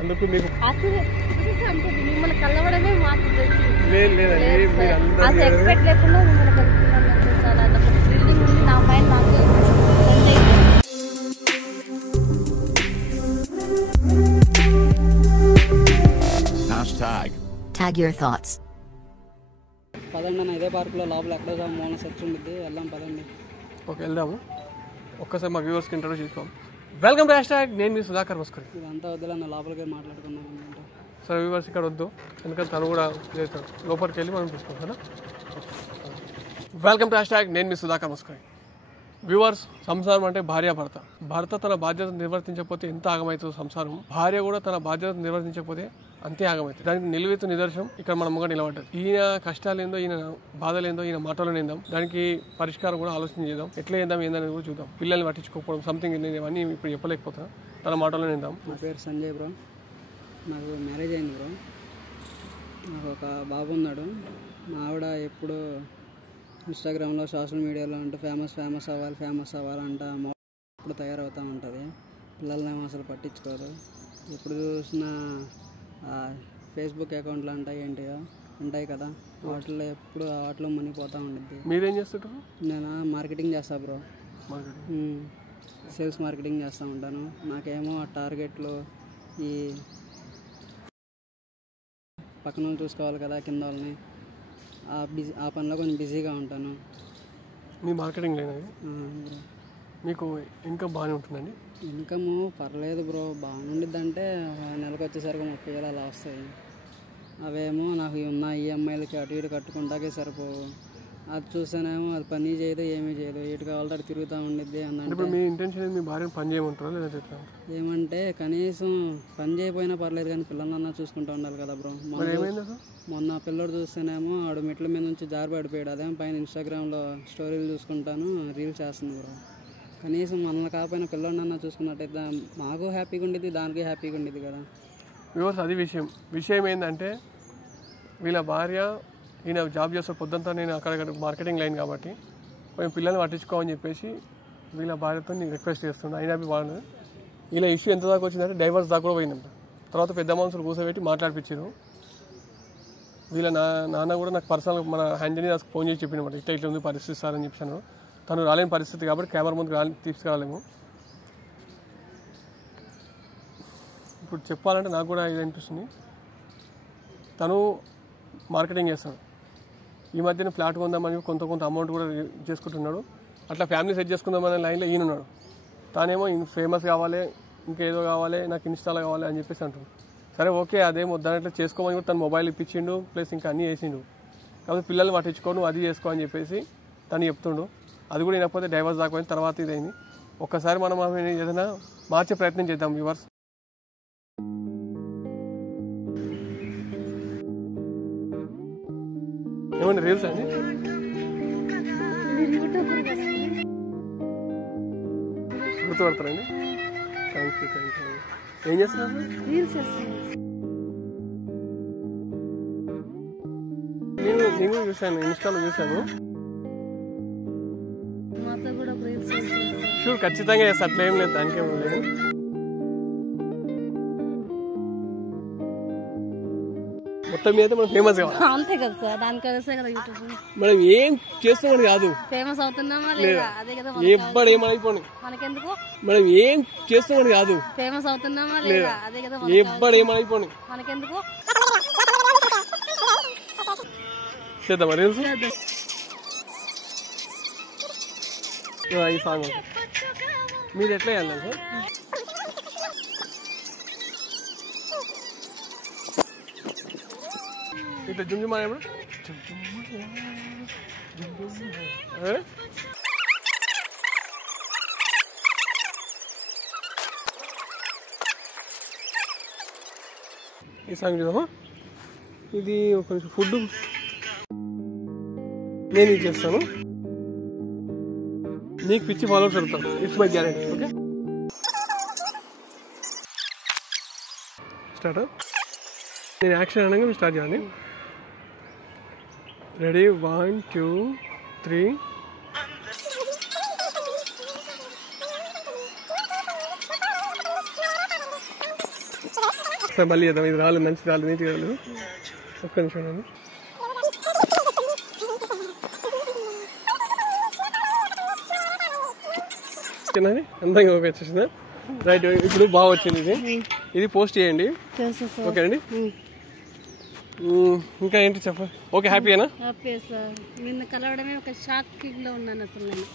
అందుకు మీకు అసలు అంటే మిమ్మల్ని కలవడమే మాకు లేదండి, మీరు అసలు ఎక్స్పెక్ట్ లేకుండా మిమ్మల్ని కలుపుతున్నాను. చాలా బిల్డింగ్ ఉంది నా పైన నాకు Tag your thoughts. పదండి అన్న, ఇదే పార్కులో లోపల ఎక్కడో మూల సెర్చ్ ఉంటుంది, వెళ్దాం పదండి. ఓకే వెళ్దాము. ఒక్కసారి మా వ్యూవర్స్కి ఇంట్రడ్యూస్ చేసుకోం. వెల్కమ్ టు హ్యాష్ట్యాగ్ నేను మీ సుధాకర్ మస్కరి. ఇదంతా వద్దులన్న, లోపలికి మాట్లాడుకుందాం అనుకుంటా. సరే వ్యూవర్స్ ఇక్కడ వద్దు, ఎందుకంటే తను కూడా చేస్తాడు, లోపలికి వెళ్ళి మనం చూసుకోం. వెల్కమ్ టు హ్యాష్ట్యాగ్ నేను మీ సుధాకర్ మస్కరి. వ్యూవర్స్, సంసారం అంటే భార్య భర్త. భర్త తన బాధ్యత నిర్వర్తించకపోతే ఎంత ఆగమవుతుందో సంసారం, భార్య కూడా తన బాధ్యత నిర్వర్తించకపోతే అంతే ఆగమవుతుంది. దానికి నిలువెత్తు నిదర్శనం ఇక్కడ మన ముంగట నిలబడ్డది. ఈయన కష్టాలేందో, ఈయన బాధలేందో, ఈయన మాటలు నిందాం, దానికి పరిష్కారం కూడా ఆలోచన చేద్దాం. ఎట్లా చేద్దాం ఏందని కూడా చూద్దాం. పిల్లల్ని పట్టించుకోకపోవడం సంథింగ్, నేను ఇవన్నీ ఇప్పుడు చెప్పలేకపోతున్నా, తన మాటలో నిందాం. నా పేరు సంజయ్ బ్రో, నాకు మ్యారేజ్ అయింది బ్రో. నాకు ఒక బాబు ఉన్నాడు. మా ఆవిడ ఎప్పుడు ఇన్స్టాగ్రామ్లో సోషల్ మీడియాలో అంటే ఫేమస్ అవ్వాలంట ఎప్పుడు తయారవుతూ ఉంటుంది. పిల్లలనేమో అసలు పట్టించుకోదు. ఎప్పుడు చూసినా ఫేస్బుక్ అకౌంట్లు అంటాయి ఏంటిగా ఉంటాయి కదా, వాటిల్లో ఎప్పుడు వాటిలో మునిగిపోతూ ఉండిద్ది. మీరేం చేస్తుంటారు? నేను మార్కెటింగ్ చేస్తా బ్రో, సేల్స్ మార్కెటింగ్ చేస్తూ ఉంటాను. నాకేమో టార్గెట్లు ఈ పక్కన వాళ్ళు చూసుకోవాలి కదా, కింద వాళ్ళని, ఆ పనిలో కొంచెం బిజీగా ఉంటాను. మీ మార్కెటింగ్ లేనా? మీకు ఇన్కమ్ బాగానే ఉంటుందండి? ఇన్కమ్ పర్లేదు బ్రో, బాగుండిద్ది. అంటే నెలకు వచ్చేసరికి 30,000 అలా వస్తాయి. అవేమో నాకు ఉన్న ఈఎంఐలకి అటు ఇటు కట్టుకుంటాకే సరిపోవు. అది చూస్తేనేమో అది పని చేయదు, ఏమీ చేయదు, ఎటు కావాలంటే అటు తిరుగుతూ ఉండిద్ది. అంటే మీ ఇంటెన్షన్ మీ భార్యను పని చేయమంటారా లేదా చెప్తా? ఏమంటే కనీసం పని చేయకపోయినా పర్లేదు కానీ పిల్లలన్నా చూసుకుంటూ ఉండాలి కదా బ్రో. మొన్న పిల్లడు చూస్తేనేమో ఆడు మెట్ల మీద నుంచి జారి పడిపోయాడు. అదేమో పైన ఇన్స్టాగ్రామ్లో స్టోరీలు చూసుకుంటాను, రీల్స్ చేస్తుంది బ్రో. కనీసం మనల్ని కాకపోయినా పిల్లడినన్నా చూసుకున్నట్టయితే మాకు హ్యాపీగా ఉండేది, దానికి హ్యాపీగా ఉండేది కదా. వ్యూవర్స్, అది విషయం ఏంటంటే వీళ్ళ భార్య, ఈయన జాబ్ చేస్తే పొద్దుంతా నేను అక్కడ మార్కెటింగ్ లైన్ కాబట్టి కొంచెం పిల్లల్ని పట్టించుకోమని చెప్పేసి వీళ్ళ భార్యతో నేను రిక్వెస్ట్ చేస్తుండే. అయినా వాళ్ళు ఇలా ఇష్యూ ఎంత దాకా వచ్చిందంటే డైవర్స్ దాకా కూడా పోయిందంట. తర్వాత పెద్ద మనుషులు కూర్చోబెట్టి మాట్లాడిపించారు. వీళ్ళ నాన్న కూడా నాకు పర్సనల్ మన హ్యాండ్ని నాకు ఫోన్ చేసి చెప్పినమాట, ఇట్లా ఉంది పరిస్థితి సార్ అని చెప్పాను. తను రాలేని పరిస్థితి కాబట్టి కెమెరా ముందు తీసుకురాలేము. ఇప్పుడు చెప్పాలంటే నాకు కూడా ఇది అనిపిస్తుంది. తను మార్కెటింగ్ చేస్తాడు. ఈ మధ్యన ఫ్లాట్ కొందామని కొంత అమౌంట్ కూడా చేసుకుంటున్నాడు. అట్లా ఫ్యామిలీ సెట్ చేసుకుందామనే లైన్లో ఈయన ఉన్నాడు. తానేమో ఫేమస్ కావాలి, ఇంకేదో కావాలి, నాకు ఇన్స్టాలో కావాలి అని చెప్పేసి అంటున్నాడు. సరే ఓకే, అదేమో దాంట్లో చేసుకోమని కూడా తను మొబైల్ ఇప్పించిండు, ప్లస్ ఇంకా అన్నీ చేసిండు. కాబట్టి పిల్లల్ని పట్టించుకో, నువ్వు అది చేసుకో అని చెప్పేసి తను చెప్తుండు. అది కూడా వినకపోతే డైవర్స్ దాకపోయిన తర్వాత ఇదైంది. ఒక్కసారి మనం ఏదైనా మార్చే ప్రయత్నం చేద్దాం వ్యూవర్స్. ఏమండి రీల్స్ అండి? గుర్తుపడతారండి? Thank you. ఏం చేస్తున్నారు? నేను చూశాను, ఇన్స్టాలో చూశాను. షూర్, ఖచ్చితంగా చేస్తా, అట్లా ఏం లేదు, దానికేం లేదు. మొత్తం మీద మనం ఫేమస్ కావాలి అంతే కదా సార్, దానికోసమే కదా యూట్యూబ్. మనం ఏం చేస్తామని కాదు, ఫేమస్ అవుతున్నామా లేదా అదే కదా. ఎవ్వడు ఏమైపోయి మనకెందుకు, మనం ఏం చేస్తామని కాదు, ఫేమస్ అవుతున్నామా లేదా అదే కదా. ఎవ్వడు ఏమైపోయి మనకెందుకు, చేద్దామా రీల్స్? ఈ సాంగ్ మీరు ఎట్లా చేయాలి సార్? ఇట్లా జుమ్జుమా ఈ సాంగ్ చూద్దామా? ఇది కొంచెం ఫుడ్ నేను ఇది చేస్తాను, నీకు పిచ్చి ఫాలోవర్స్ పెడతాను, it's my guarantee. Okay start. నేను యాక్షన్ అనగా మీరు స్టార్ట్ చేయాలి. రెడీ, 1 2 3. ఒకసారి మళ్ళీ చేద్దాం. ఇది రాలేదు, మంచి రాలేదు, నీట్గా రాలేదు. ఒక్క నిమిషం అండి. అందంగా వచ్చేసిందా? రైట్, ఇప్పుడు బాగా వచ్చింది. ఇది పోస్ట్ చేయండి. ఓకే అండి. ఇంకా ఏంటి చెప్పండి. ఓకే, హ్యాపీయేనా? Happy sir. నిన్ను కలవడమే ఒక షాకింగ్ లో ఉన్నాను అసలు. నేను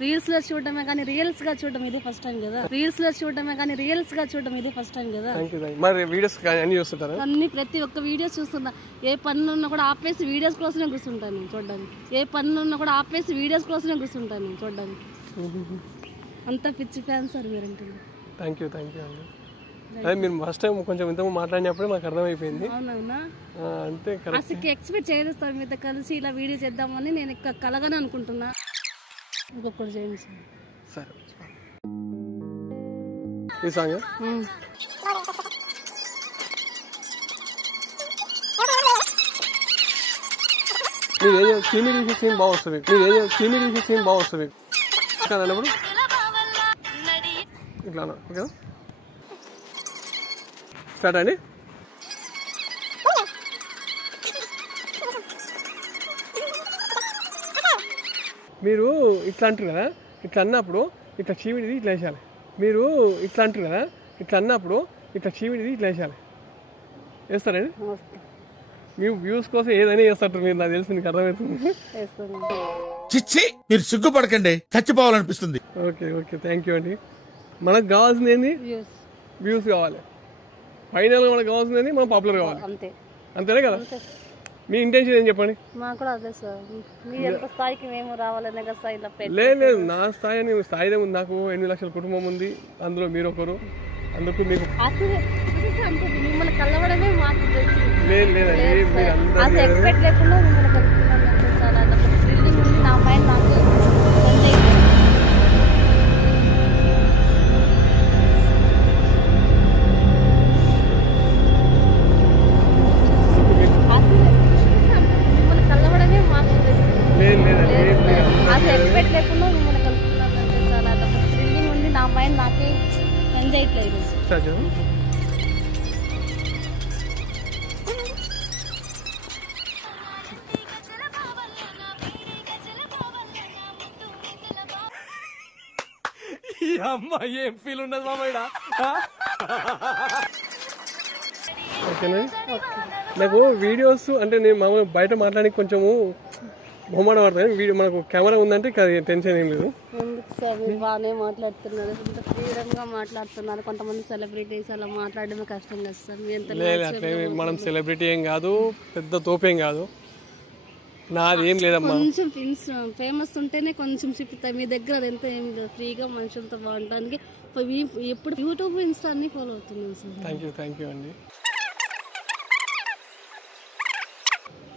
రీల్స్ లో చూడటమే కానీ రియల్స్ గా చూడడం ఇదే ఫస్ట్ టైం కదా. రీల్స్ లో చూడటమే కానీ రియల్స్ గా చూడడం ఇదే ఫస్ట్ టైం కదా. మరి వీడియోస్ అన్ని చూస్తుంటారా? అన్ని ప్రతి ఒక్క వీడియోస్ చూస్తున్నా. ఏ పనులు ఉన్నా కూడా ఆపేసి వీడియోస్ కోసమే కూర్చుంటాను చూడడానికి. ఏ పనులు ఉన్నా కూడా ఆపేసి వీడియోస్ కోసమే కూర్చుంటాను చూడడానికి. అంత పిచ్చి ఫ్యాన్ సార్ మీరంటే. థ్యాంక్ యూ అండి. అదే మీరు ఫస్ట్ టైం కొంచెం ఇంతకు మాట్లాడినప్పుడే నాకు అర్థమైపోయింది. అవునవునా? అంతే, అసలు ఎక్స్పెక్ట్ చేయలేదు సార్ మీతో కలిసి ఇలా వీడియో చేద్దామని. నేను కలగానే అనుకుంటున్నా. ఇంకొకటి చేయండి సార్. సరే, ఈ సాంగ్ మీరు సీనియర్ సీన్ బాగా వస్తుంది. సీనియర్ సీన్ బాగా వస్తుంది కదన్నప్పుడు ఇట్లా. ఓకే, స్టార్ట్ అండి. మీరు ఇట్లా అంటారు కదా, ఇట్లా అన్నప్పుడు ఇట్లా చీమిడిది ఇట్లా వేసాలి. మీరు ఇట్లా అంటారు కదా, ఇట్లా అన్నప్పుడు ఇట్లా చీమిడిది ఇట్లా వేసాలి. వేస్తారండి? మీ వ్యూస్ కోసం ఏదైనా చేస్తారు మీరు, నాకు తెలిసి మీకు అర్థమవుతుంది. చిచ్చి, మీరు సిగ్గుపడకండి, చచ్చిపోవాలనిపిస్తుంది. ఓకే థ్యాంక్ యూ అండి. మనకు కావాల్సింది ఏంది? వ్యూస్ కావాలి. ఫైనల్గా మనకు కావాల్సింది ఏంది? మనం పాపులర్ కావాలి. అంతేనే కదా? మీ ఇంటెన్షన్ ఏం చెప్పండి. మాకు కూడా అదే సార్. మీ ఎంత స్థాయికి మేము రావాలనే కదా సార్ ఇలా పెట్టారు. లేదు, నా స్థాయిదే ఉంది. నాకు 8 లక్షల కుటుంబం ఉంది, అందులో మీరు ఒకరు. అందుకు మీకు మిమ్మల్ని కలవడమే మాకు లేదండి. అసలు ఎక్స్పెక్ట్ లేకుండా మిమ్మల్ని కలుపుతున్నాను. చాలా బిల్డింగ్ ఉంది నా మైండ్ నాకు. మిమ్మల్ని కలవడమే మాకు అసలు ఎక్స్పెక్ట్ లేకుండా మిమ్మల్ని కలుపుతున్నాను. చాలా బిల్డింగ్ ఉంది నా మైండ్ నాకే ఎంజాయ్ చేయట్లేదు. అమ్మాయి ఏం ఫీల్ ఉండదు మామయ్య. ఓకేనా? నాకు వీడియోస్ అంటే నేను మామూలుగా బయట మాట్లాడి కొంచెము బొమ్మడ పడతాను. వీడియో మనకు కెమెరా ఉందంటే టెన్షన్ ఏం లేదు. సార్ మీరు బాగానే మాట్లాడుతున్నారు, ఇంత ఫ్రీడమ్ గా మాట్లాడుతున్నారు. కొంతమంది సెలబ్రిటీస్ అలా మాట్లాడడమే కష్టం కదా సార్. లేదు, అట్లే మనం సెలబ్రిటీ ఏం కాదు, పెద్ద తోపేం కాదు. నాది ఏం లేదమ్మా. కొంచెం ఫేమస్ ఉంటేనే కొంచెం చెప్తాయి. మీ దగ్గర అది ఎంత ఏం లేదు. ఫ్రీగా మనుషులతో బాగుంటానికి ఎప్పుడు యూట్యూబ్, ఇన్స్టా అన్ని ఫాలో అవుతున్నాం సార్. థ్యాంక్ యూ అండి.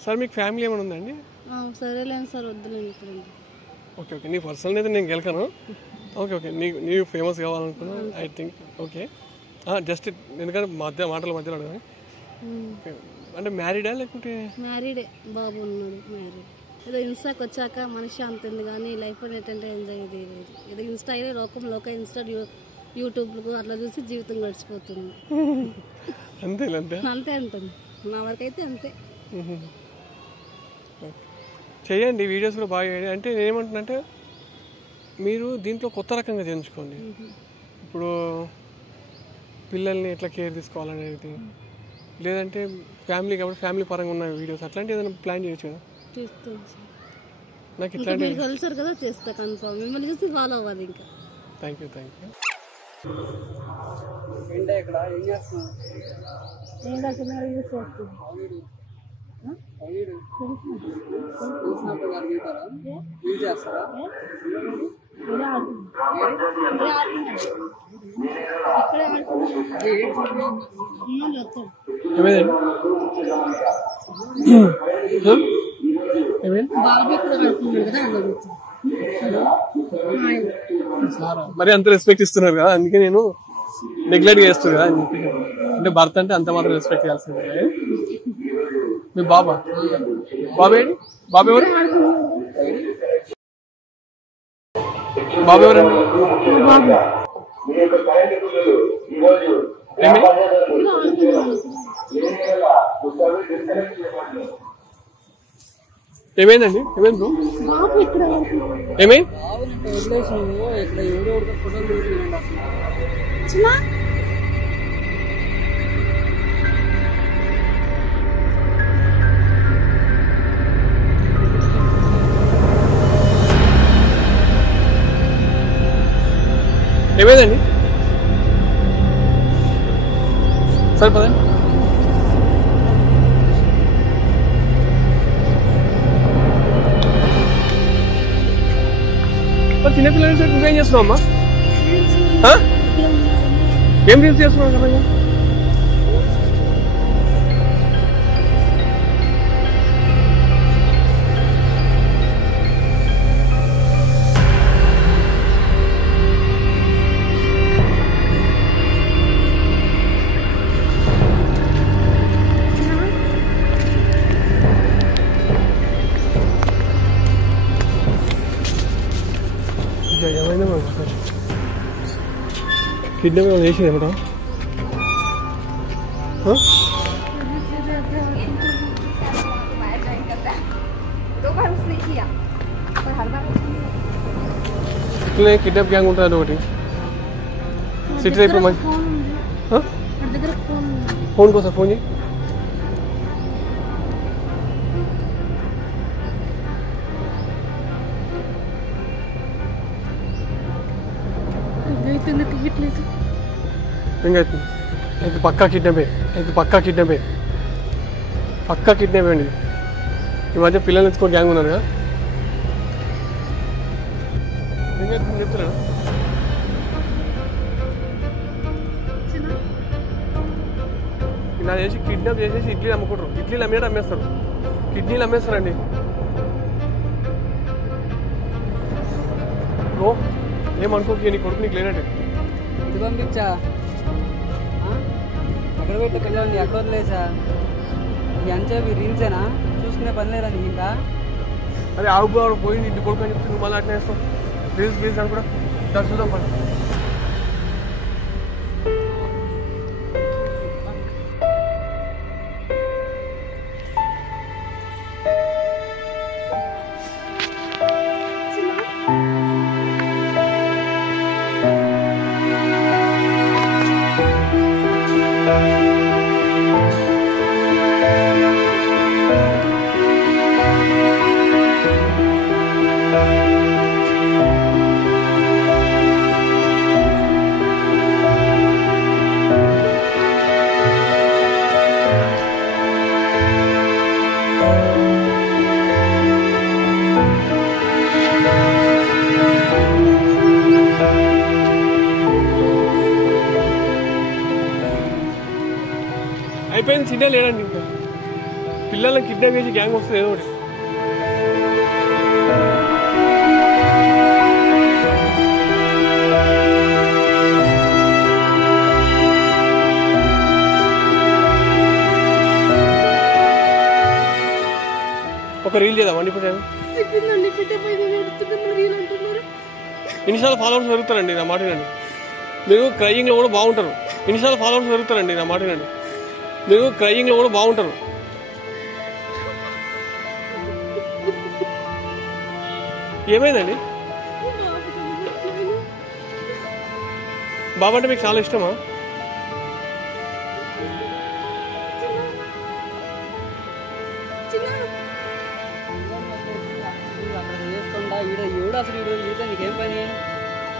సార్ మీకు ఫ్యామిలీ ఏమైనా ఉందండి? సరేలేండి సార్, వద్దులేండి ఇప్పుడు. ఓకే నీ పర్సనల్ అయితే నేను గెలకను. ఓకే నీవు ఫేమస్ కావాలనుకున్నా ఐ థింక్. ఓకే, జస్ట్ ఎందుకంటే మాటల మధ్యలో అడగాలి. అంటే మ్యారీడా లేకుంటే? మ్యారీడే, బాబు ఉన్నాడు. మ్యారీడ్. ఏదో ఇన్స్టాకి వచ్చాక మనిషి అంత ఉంది కానీ లైఫ్ ఏంటంటే ఎంజాయ్ ఇది లేదు. ఏదో ఇన్స్టా అయితే లోక ఇన్స్టా యూట్యూబ్లకు అట్లా చూసి జీవితం గడిచిపోతుంది. అంతే ఉంటుంది నా వరకు అయితే. అంతే చేయండి, వీడియోస్ కూడా బాగా చేయండి. అంటే నేనేమంటున్నానంటే మీరు దీంట్లో కొత్త రకంగా చేయించుకోండి. ఇప్పుడు పిల్లల్ని ఎట్లా కేర్ తీసుకోవాలనేది, లేదంటే ఫ్యామిలీ కాబట్టి ఫ్యామిలీ పరంగా ఉన్న వీడియోస్ అట్లాంటి ఏదైనా ప్లాన్ చేయొచ్చు కదా. నాకు ఇట్లాంటి కలిసారు కదా, చేస్తా కన్ఫర్మ్. మిమ్మల్ని చూసి ఫాలో అవ్వాలి ఇంకా. Thank you. మరి అంత రెస్పెక్ట్ ఇస్తున్నారు కదా, అందుకే నేను నెగ్లెక్ట్ చేస్తున్నా కదా. అంటే భర్త అంటే అంత మాత్రం రెస్పెక్ట్ చేయాల్సిందే. మీ బాబా ఎవరు? బాబు ఎవరండి? ఏమైందండి? ఏమైంది బ్రో? ఏమైంది? ఏమైందండి? సరే పదండి. చిన్నపిల్లలు సార్ నువ్వేం చేస్తున్నావు అమ్మా? ఏం రీల్స్ చేస్తున్నావు కదా? ఏమైందా సార్? కిడ్నాప్ చేసింది ఏమన్నా? ఇట్లనే కిడ్నాప్ గ్యాంగ్ ఉంటుంది ఒకటి సిటీ ఇప్పుడు మంచి ఫోన్ కోసం ఫోన్ చేయి. ఇంకైతుంది ఇది పక్కా కిడ్నాపే. పక్కా కిడ్నాపే అండి. ఈ మధ్య పిల్లలు ఎత్తుకో గ్యాంగ్ ఉన్నారు కదా. ఇంకైతుంది చెప్తున్నాను. నాకు చేసి కిడ్నాప్ చేసేసి ఇడ్లీలు అమ్ముకుంటారు. ఇడ్లీలు అమ్మేస్తారు. కిడ్నీలు అమ్మేస్తారండి. బ్రో ఏమనుకోకి నీ కొడుకు నీకు లేనట్టే. ఇది పంపించా ఎక్కడ పెట్టి పిల్లలు ఎక్కడ వదిలేసా? ఇవి అంటే రీల్సేనా? చూసుకునే పని లేదా నీకు ఇంకా? అదే ఆవు పోయింది ఇంటి కొడుకు అని చెప్తే నువ్వు మళ్ళీ అట్లా వేస్తావు. రీల్స్ అని కూడా దాన్ని చూద్దాం పని. అయిపోయింది. చిన్న లేడండి ఇంకా. పిల్లల్ని కిడ్నాప్ చేసి గ్యాంగ్ వస్తుంది ఏదో ఒకటి. ఒక రీల్ చేద్దామండి ఇప్పుడు. ఇన్స్టాలో ఫాలోవర్స్ పెరుగుతారండి నా మాట వినండి. మీరు క్రయింగ్లో కూడా బాగుంటారు. ఇన్స్టాలో ఫాలోవర్స్ పెరుగుతారండి నా మాట వినండి. మీరు క్రయింగ్లో కూడా బాగుంటారు. ఏమైందండి? బాబా అంటే మీకు చాలా ఇష్టమా? అసలు ఈరోజు నీకేం పని?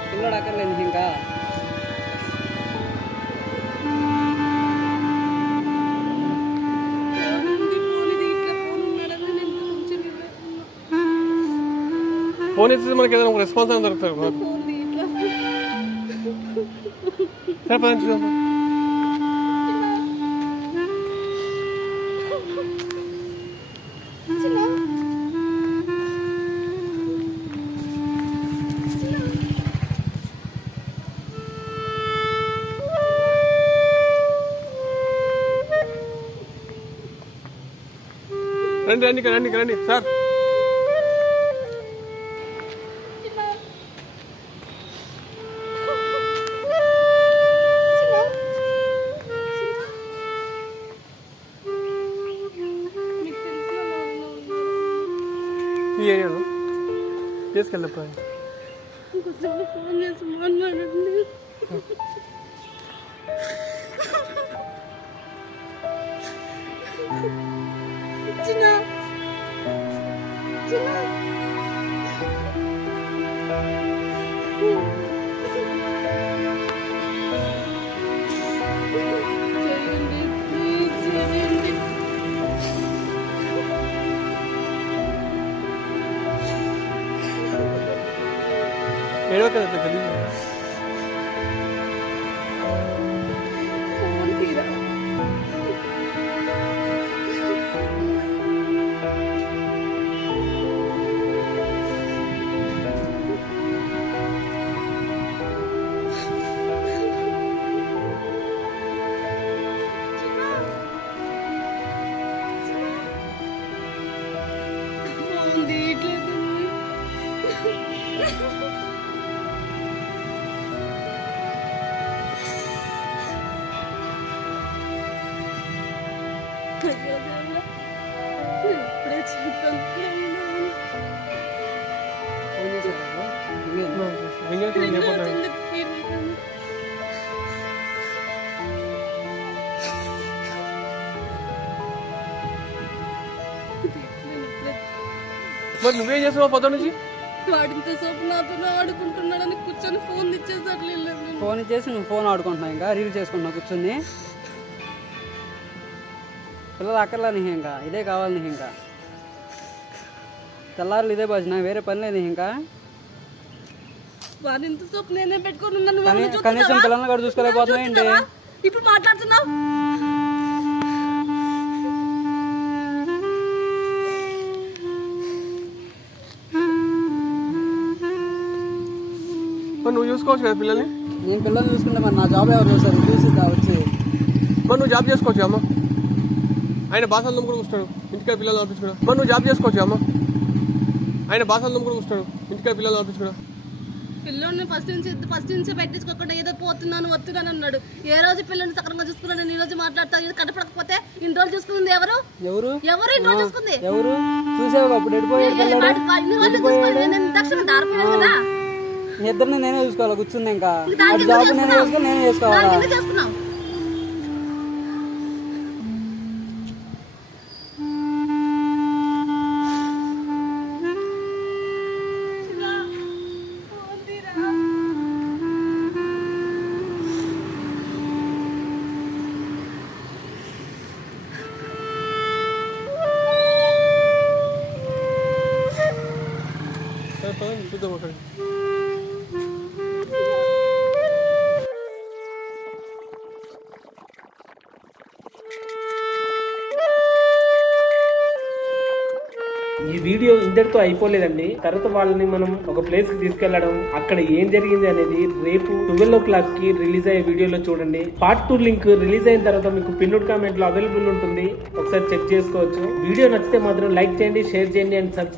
పిల్లడు అక్కర్లేదు ఇంకా. ఫోన్ ఎత్తితే మనకి ఏదైనా ఒక రెస్పాన్స్ అని దొరుకుతుంది. రండి రండి రండి రండి సార్. ఏరియాలో తీసుకెళ్ళప్పుడు కొంచెం ఫోన్ చేసి మాట్లాడండి. చిన్న చిన్న చేయండి ప్లీజ్ చేయండి. ఏడవకదా కలిగి ఫోన్ తీరా. ఫోన్ తీయట్లేదు. ఇప్పుడే చెప్పాను. ఫోన్ చేశారా? మరి నువ్వేం చేస్తావు పొద్దు నుంచి? వాడితో సోపు నాతో ఆడుకుంటున్నాడని కూర్చొని ఫోన్ ఇచ్చేసట్లేదు. ఫోన్ ఇచ్చేసి నువ్వు ఫోన్ ఆడుకుంటున్నావు, ఇంకా రీల్ చేసుకుంటున్నావు కూర్చొని. పిల్లలు అక్కర్లే నీకు, ఇంకా ఇదే కావాలి నీకు. ఇంకా తెల్లారులు ఇదే భజన, వేరే పని లేదు నీకు. ఇంకా వాడింత సోపు నేనే పెట్టుకొని ఉన్నాను. కనీసం పిల్లల్ని కూడా చూసుకోలేకపోతున్నావు ఏంటి? ఇప్పుడు మాట్లాడుతున్నావు. మరి నువ్వు చూసుకోవచ్చు కదా పిల్లల్ని. నేను పిల్లల్ని చూసుకుంటే మరి నా జాబ్ ఎవరు చూస్తారు? చూసిద్దా వచ్చి. మరి నువ్వు జాబ్ చేసుకోవచ్చు అమ్మ. ఆయన బాసలు కూడా కూర్చున్నాడు ఇంటికాడ పిల్లలు ఆపించుకున్నా. మరి నువ్వు జాబ్ చేసుకోవచ్చు అమ్మ. ఆయన బాసలు కూడా కూర్చున్నాడు ఇంటికాడ పిల్లలు ఆపించుకున్నా. పిల్లోడిని ఫస్ట్ నుంచి పెట్టించుకోకుండా ఏదో పోతున్నాను వస్తున్నాను అన్నాడు. ఏ రోజు పిల్లని సక్రంగా చూసుకున్నాను. నేను ఈ రోజు మాట్లాడతా. కట్టపడకపోతే ఇన్ని రోజులు చూసుకుంది ఎవరు? ఎవరు ఎవరు ఇన్ని రోజులు చూసుకుంది? ఎవరు చూసావు? అప్పుడు కదా ఇద్దరిని నేనే చూసుకోవాలి కూర్చుంది. ఇంకా జాబ్ నేనే చేసుకోవాలి, నేనే చేసుకోవాలి. చేసుకున్నావు. చూద్దాం అక్కడ. ఈ వీడియో ఇంతటితో అయిపోలేదండి. తర్వాత వాళ్ళని మనం ఒక ప్లేస్ కి తీసుకెళ్లడం, అక్కడ ఏం జరిగింది అనేది రేపు 12 o'clock కి రిలీజ్ అయ్యే వీడియోలో చూడండి. పార్ట్ 2 లింక్ రిలీజ్ అయిన తర్వాత మీకు పిన్నుడ్ కామెంట్ లో అవైలబుల్ ఉంటుంది, ఒకసారి చెక్ చేసుకోవచ్చు. వీడియో నచ్చితే మాత్రం లైక్ చేయండి, షేర్ చేయండి అండ్ సబ్స్క్రైబ్